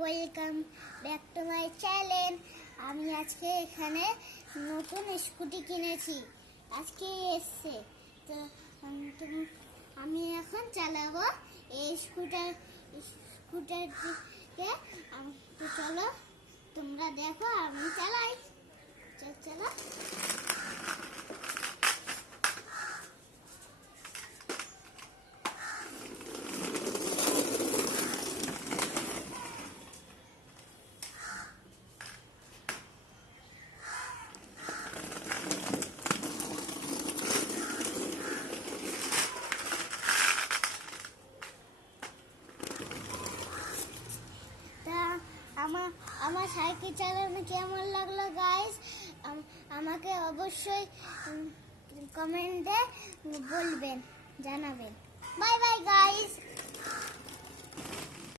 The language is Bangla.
Welcome back to my channel. আমি আজকে এখানে নতুন স্কুটি কিনেছি, আজকে এসছে তো আমি এখন চালাবো এই স্কুটারটিকে। তো চলো তোমরা দেখো আমি চালাই। চলো আমার সাইকেল চালানো কেমন লাগলো গাইস, আমাকে অবশ্যই কমেন্টে বলবেন, জানাবেন। Bye bye guys.